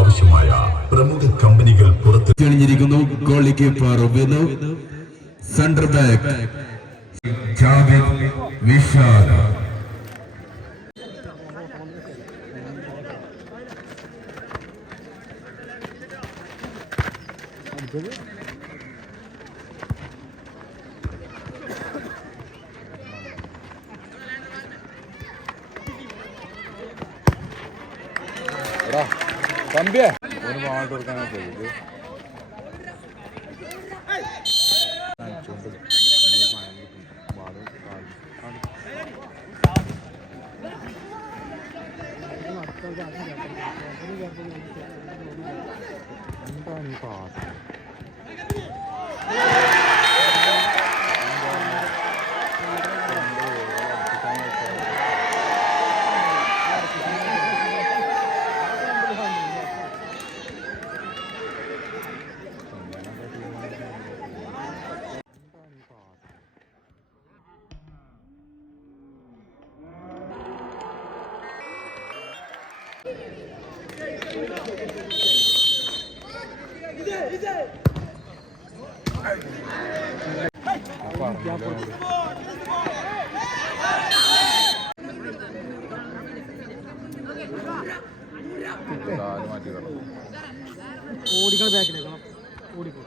ആവശ്യമായ പ്രമുഖ കമ്പനികൾ പുറത്തിരിക്കുന്നു. Goal keeper Vinu, centre back Javed Vishal. തമ്പിയെ ഒരു പാട്ട് കൊടുക്കാനായിട്ട് ഇത് എന്താണ് ഈ പാട്ട്? ഓടിക്കൾ ബാക്കിലേക്കണം. ഓടിക്കോ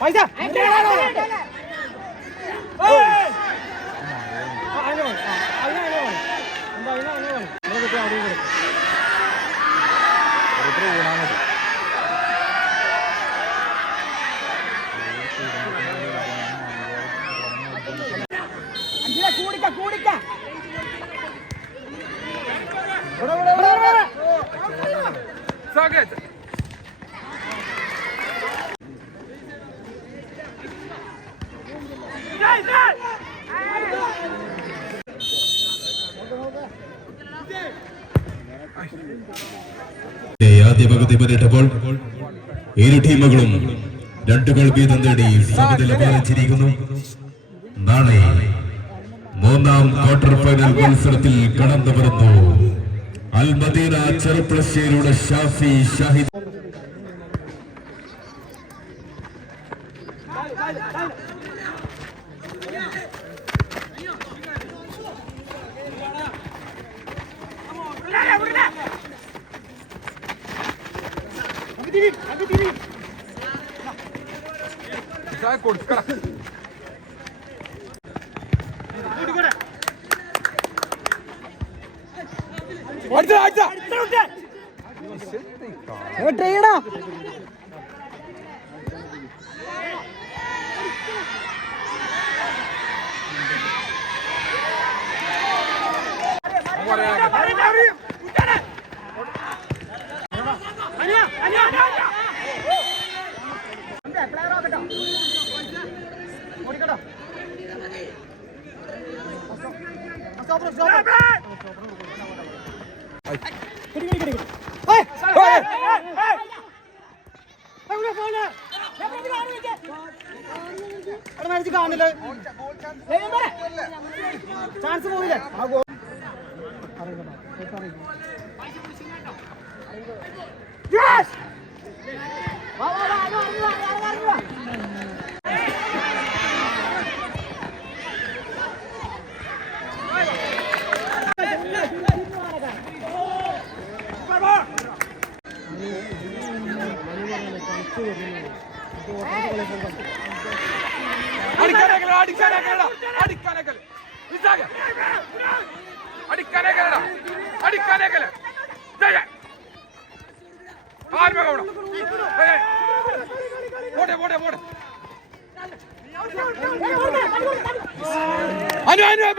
പൈസ ആദ്യ പകുതി പിന്നിട്ടപ്പോൾ ഇരു ടീമുകളും 2 ഗോൾ വീതം നേടി സമനില പാലിച്ചിരിക്കുന്നു. നാളെ 3ാം ക്വാർട്ടർ ഫൈനൽ മത്സരത്തിൽ കടന്നു വരുന്നു അൽ മദീന ചെറുപ്പളശ്ശേരിയുടെ ഷാഫി ഷാഹിദ്. ട്രെയിനാ ചാൻസ് പോയില്ലേ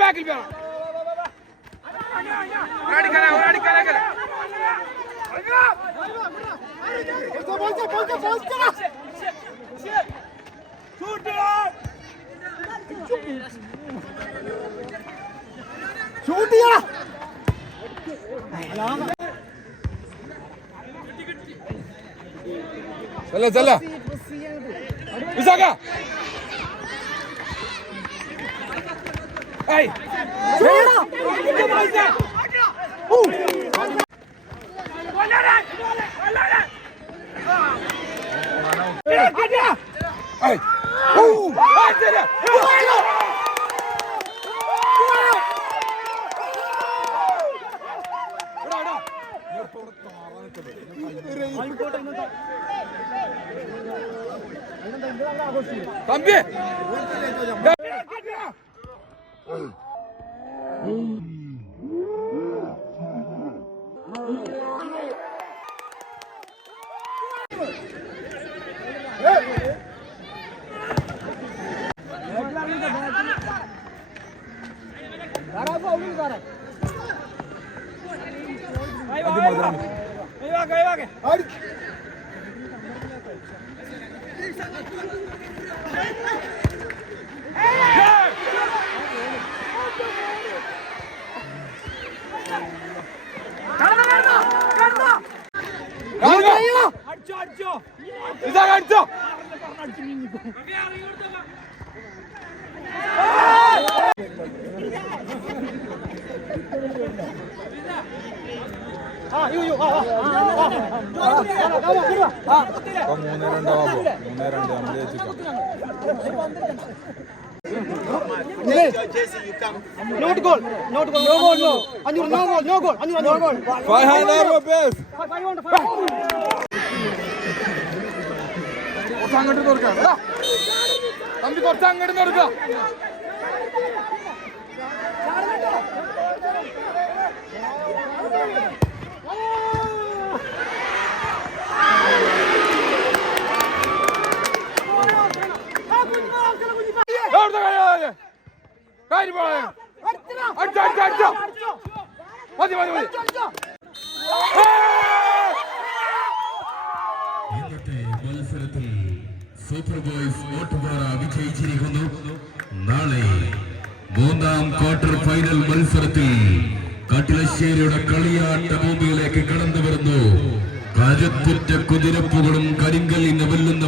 ബാക്കിൽ चला चला विशाखा ऐ തമ്പി അടിച്ചോ Not goal. No goal. No. Anjur, no goal. 500 rupees. 500. അങ്ങോട്ട് കൊടുക്കാം തമ്പി കുറച്ച് അങ്ങോട്ട് കൊടുക്കാം അടിച്ചോ മതി ഇന്നത്തെ മത്സരത്തിൽ സൂപ്പർ ബോയ്സ് ഓട്ടുപാറ വിജയിച്ചിരിക്കുന്നു. നാളെ മൂന്നാം ക്വാർട്ടർ ഫൈനൽ മത്സരത്തിൽ കാട്ടിലശ്ശേരിയുടെ കളിയാട്ട ഭൂമിയിലേക്ക് കടന്നു വരുന്നു. കരുത്തുറ്റ കുതിരപ്പുകളും കരിങ്കല്ലിന് വെല്ലുന്ന